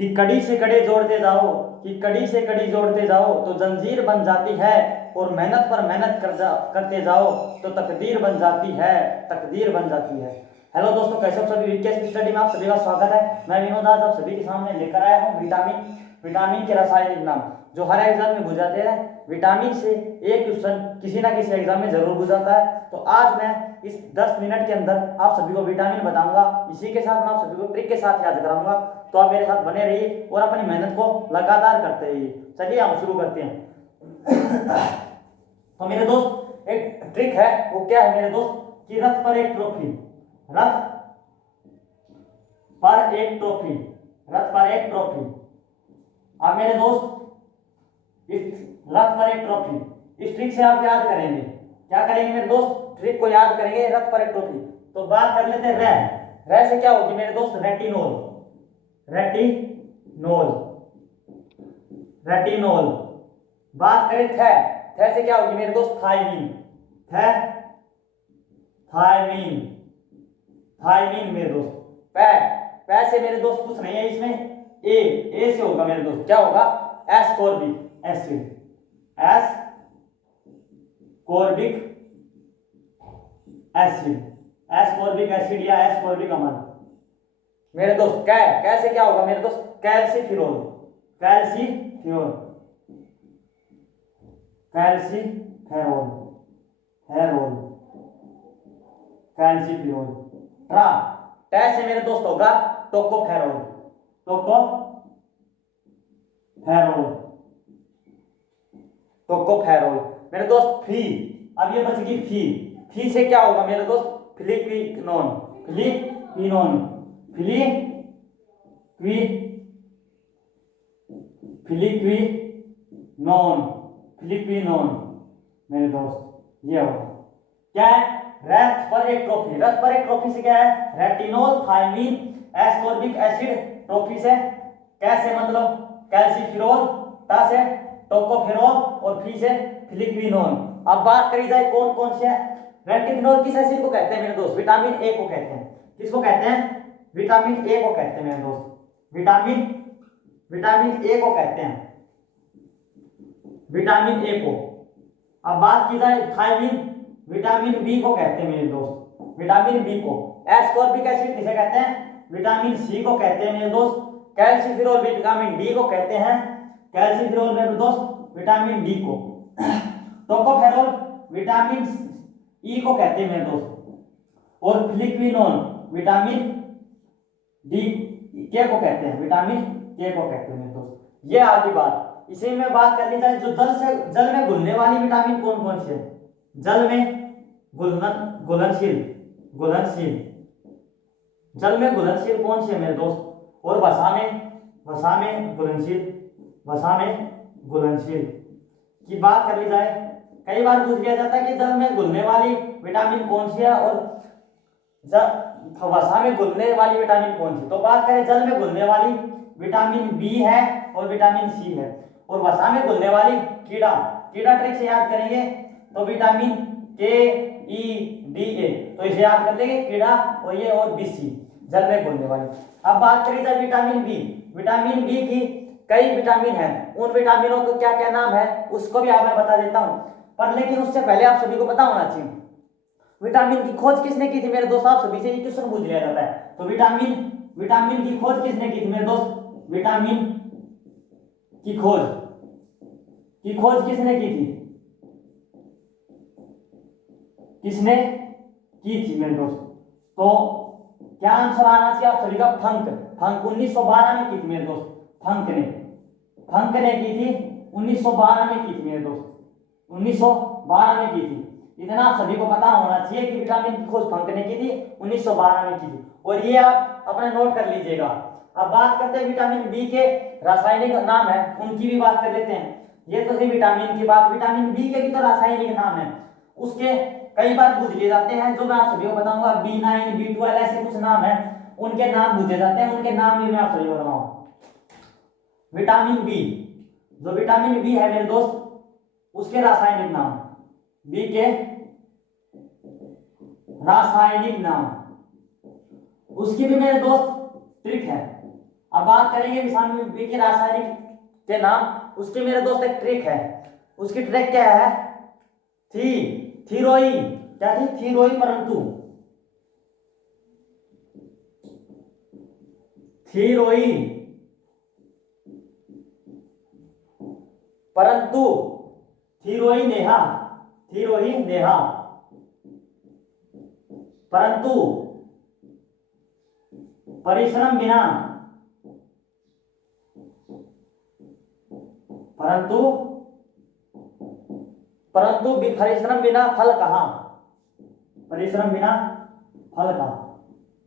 कि कड़ी से कड़ी जोड़ते जाओ, कि कड़ी से कड़ी जोड़ते जाओ तो जंजीर बन जाती है, और मेहनत पर मेहनत करते जाओ तो तकदीर बन जाती है, तकदीर बन जाती है। हेलो दोस्तों, कैसे हो सभी? वीकेएस स्टडी में आप सभी का स्वागत है। मैं विनोद आज आप सभी के सामने लेकर आया हूँ विटामिन के रासायनिक नाम, जो हर एग्जाम में बुझाते हैं। विटामिन से एक क्वेश्चन किसी ना किसी एग्जाम में जरूर बुझाता है। तो आज मैं इस 10 मिनट के अंदर आप सभी को विटामिन बताऊंगा, इसी के साथ मैं आप सभी को ट्रिक के साथ याद कराऊंगा। तो आप मेरे साथ बने रहिए और अपनी मेहनत को लगातार करते रहिए। चलिए हम शुरू करते हैं। तो मेरे दोस्त एक ट्रिक है, वो क्या है मेरे दोस्त, कि रथ पर एक ट्रॉफी, रथ पर एक ट्रॉफी, रथ पर एक ट्रॉफी। अब मेरे दोस्त इस रथ पर एक ट्रॉफी, इस ट्रिक से आप याद करेंगे, क्या करेंगे मेरे दोस्त? ट्रिक को याद करेंगे, रथ पर एक ट्रॉफी। तो बात कर लेते हैं रै से क्या होगी मेरे दोस्त? Retinol, retinol, retinol. बात करें थे से क्या होगी मेरे दोस्त? थायमीन, थायमीन, थायमीन मेरे दोस्त। पै से मेरे दोस्त कुछ नहीं है इसमें, ए से होगा मेरे दोस्त, क्या होगा? Ascorbic acid, ascorbic acid, ascorbic acid या एस्कॉर्बिक अम्ल। मेरे दोस्त कैसे क्या होगा मेरे दोस्त? Calciferol, calciferol, calciferol, हेरोल, calciferol. टे से मेरे दोस्त होगा टोकोफेरोल, टोकोफेरोल, टोकोफेरोल। मेरे दोस्त फी, अब ये बच गई फी से क्या होगा मेरे दोस्त? फिलिक्विनोन, फिलिक्विनोन, फिलिक्विनोन, फिलिक्विनोन मेरे दोस्त। ये होगा क्या है? रथ पर एक ट्रॉफी, रथ पर एक ट्रॉफी से क्या है? Retinol, thiamine, ascorbic acid, trophy से कैसे मतलब कैल्सीफिरोल, टा से टोकोफेरोल और फी से फिलिक्विनोन। अब बात करी जाए कौन कौन से है। रेटिनोल किस एसिड को कहते हैं मेरे दोस्त? विटामिन ए को कहते हैं। किसको कहते हैं? विटामिन ए को कहते हैं मेरे दोस्त, विटामिन ए को कहते हैं, विटामिन ए को। अब बात की जाए थायमीन, विटामिन बी को कहते हैं मेरे दोस्त, विटामिन बी को। एस्कॉर्बिक एसिड किसे कहते हैं? विटामिन सी को कहते हैं मेरे दोस्त। कैल्सीफिरोल विटामिन डी को कहते हैं, कैल्सीफिरोल मेरे दोस्त विटामिन डी को। टोकोफेरोल विटामिन ई को कहते हैं मेरे दोस्त, और फिलिक्विनोन विटामिन डी के को कहते हैं, विटामिन के को कहते हैं मेरे दोस्त। ये आगे बात। इसी में बात करनी जाए जो जल में घुलने वाली विटामिन कौन कौन से है? जल में घुलनशील, घुलनशील, जल में घुलनशील कौन से है मेरे दोस्त? और वसा में घुलनशील, वसा में घुलनशील की बात कर ली जाए, कई बार पूछ लिया जाता है कि जल में घुलने वाली विटामिन कौन सी है और वसा में घुलने वाली विटामिन कौन सी। तो बात करें जल में घुलने वाली विटामिन बी है और विटामिन सी है, और वसा में घुलने वाली कीड़ा ट्रिक से याद करेंगे तो विटामिन के, ई, डी, ए, तो इसे याद कर लेंगे कीड़ा, और ये और बी, सी जल में घुलने वाली। अब बात करें जाए विटामिन बी की कई विटामिन है, उन विटामिनों को क्या क्या नाम है उसको भी आप मैं बता देता हूं, पर लेकिन उससे पहले आप सभी को पता होना चाहिए विटामिन की खोज किसने की थी मेरे दोस्त। आप सभी से ये क्वेश्चन पूछ लिया जाता है। तो विटामिन की खोज किसने की थी मेरे दोस्त? विटामिन की खोज किसने की थी? किसने की थी मेरे दोस्त? तो क्या आंसर आना चाहिए आप सभी का? फंक 1912 में की थी मेरे दोस्त, फंक ने की थी 1912 में की थी मेरे दोस्त, 1912 में की थी। इतना आप सभी को पता होना चाहिए कि विटामिन की खोज फंक ने की थी 1912 में की थी, और ये आप अपने नोट कर लीजिएगा। अब बात करते हैं विटामिन बी के रासायनिक नाम है, उनकी भी बात कर लेते हैं। ये तो थी विटामिन की बात, विटामिन बी के भी तो रासायनिक नाम है, उसके कई बार पूछ लिए जाते हैं, जो मैं आप सभी को बताऊंगा। B9, B12 ऐसे कुछ नाम है, उनके नाम पूछे जाते हैं, उनके नाम भी मैं आप सभी को बताऊंगा। विटामिन बी, जो विटामिन बी है मेरे दोस्त, उसके रासायनिक नाम, बी के रासायनिक नाम, उसकी भी मेरे दोस्त ट्रिक है। अब बात करेंगे विटामिन बी के रासायनिक के नाम। उसकी मेरे दोस्त एक ट्रिक है, उसकी ट्रिक क्या है, थीरोई, क्या थी, थीरोई परंतु, थीरोई परंतु, थीरोई नेहा, थीरोई नेहा परंतु परिश्रम बिना, परंतु परंतु परिश्रम बिना फल कहाँ, परिश्रम बिना फल कहाँ।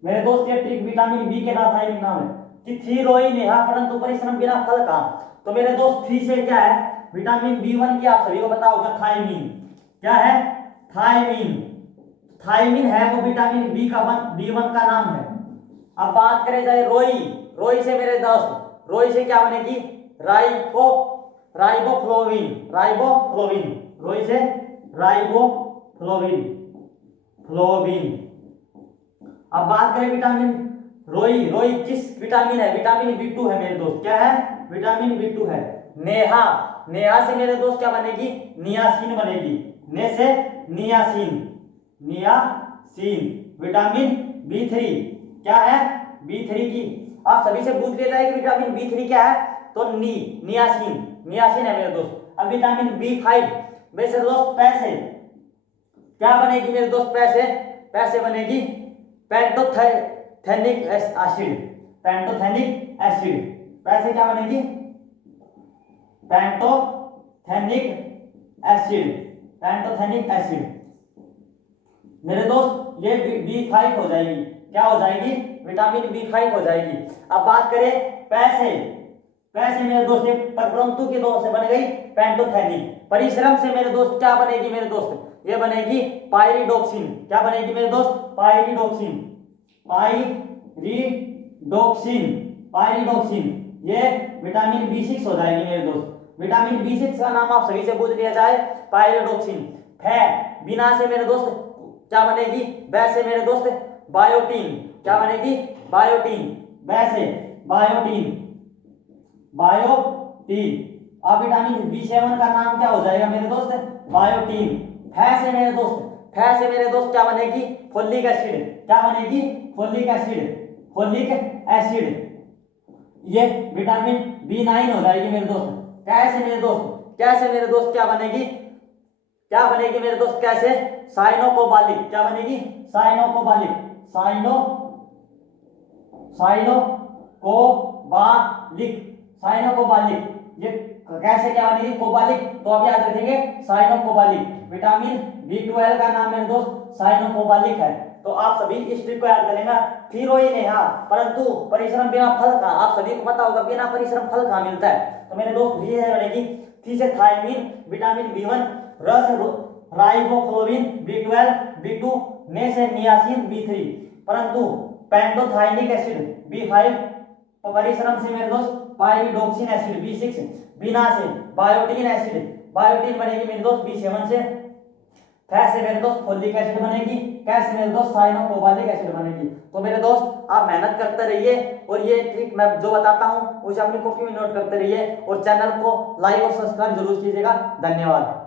मेरे दोस्त ये ट्रिक विटामिन बी के रासायनिक नाम है कि थीरोई नेहा परंतु परिश्रम बिना फल कहाँ। तो मेरे दोस्त थी से क्या है, विटामिन बी1 की आप सभी को पता होगा थायमीन, क्या है, थायमीन, थायमीन है वो विटामिन बी1 का नाम है। अब बात करें जाए रोई, रोई से मेरे दोस्त, रोई से क्या बनेगी, राइबोफ्लोविन, राइबोफ्लोविन, रोई से राइबोफ्लोविन, फ्लोविन। अब बात करें विटामिन रोई, रोई किस विटामिन है, विटामिन बी2 है मेरे दोस्त, क्या है, विटामिन बी2 है। नेहा, नेहा से मेरे दोस्त क्या बनेगी, नियासिन बनेगी, ने से नियासिन, नियासिन। विटामिन बी3 क्या है, बी3 की आप सभी से पूछ लेता है कि विटामिन बी3 क्या है, तो नियासिन, नियासिन है मेरे दोस्त। अब विटामिन बी5 मेरे दोस्त पैसे, क्या बनेगी मेरे दोस्त, पैसे, पैसे बनेगी पेंटोथेनिक एसिड, पेंटोथेनिक एसिड, पैसे क्या बनेगी, पेंटोथेनिक एसिड, पेंटोथेनिक एसिड। मेरे दोस्त ये बी5 हो जाएगी, क्या हो जाएगी, विटामिन बी5 हो जाएगी। अब बात करें पैसे, पैसे मेरे दोस्त परंतु के दो से बन गई पेंटोथेनिक। परिश्रम से मेरे दोस्त क्या बनेगी मेरे दोस्त, ये बनेगी पायरिडोक्सिन, क्या बनेगी मेरे दोस्त, पायरिडोक्सिन, पायरिडोक्सिन, पायरिडोक्सिन। ये विटामिन बी6 हो जाएगी मेरे दोस्त। विटामिन बी6 का नाम आप सभी से पूछ लिया जाए, पायरिडोक्सिन। बिना से मेरे दोस्त क्या बनेगी, वैसे मेरे दोस्त बायोटीन, क्या बनेगी, बायोटीन, वैसे बायोटीन, बायोटीन। अब विटामिन बी7 का नाम क्या हो जाएगा मेरे दोस्त, बायोटीन। से मेरे दोस्त, से मेरे दोस्त क्या बनेगी, फोलिक एसिड, क्या बनेगी, फोलिक एसिड, फोलिक एसिड। ये विटामिन बी9 हो जाएगी मेरे दोस्त। कैसे मेरे दोस्त, कैसे मेरे दोस्त क्या बनेगी, क्या बनेगी मेरे दोस्त, कैसे, साइनोकोबालिक, क्या बनेगी, साइनोकोबालिक, साइनोकोबालिक, साइनोकोबालिक। ये कैसे क्या बनेगी, कोबालिक, तो अब याद रखेंगे साइनोकोबालिक। विटामिन बी12 का नाम मेरे दोस्त साइनोकोबालिक है। तो आप सभी इस ट्रिक को याद करेंगे, थीरोई नेहा परंतु परिश्रम बिना फल का, आप सभी को पता होगा बिना परिश्रम फल का मिलता है। तो मेरे दोस्त ये बनेगी, थी से थायमीन, विटामिन बी1, र से राइबोफ्लोविन, बी12, बी2, ने से नियासिन, बी3, परंतु पेंटोथाइनिक एसिड, बी5, परिश्रम से मेरे दोस्त पायरिडोक्सिन एसिड, बी6, बिना से बायोटीन एसिड, बायोटीन बनेगी मेरे दोस्त बी7 से। कैसे मेरे दोस्त फोलिक एसिड बनेगी, कैसे मेरे दोस्त साइनोकोबालिक एसिड बनेगी। तो मेरे दोस्त आप मेहनत करते रहिए और ये ट्रिक मैं जो बताता हूँ उसे अपनी कॉपी में नोट करते रहिए और चैनल को लाइक और सब्सक्राइब जरूर कीजिएगा। धन्यवाद।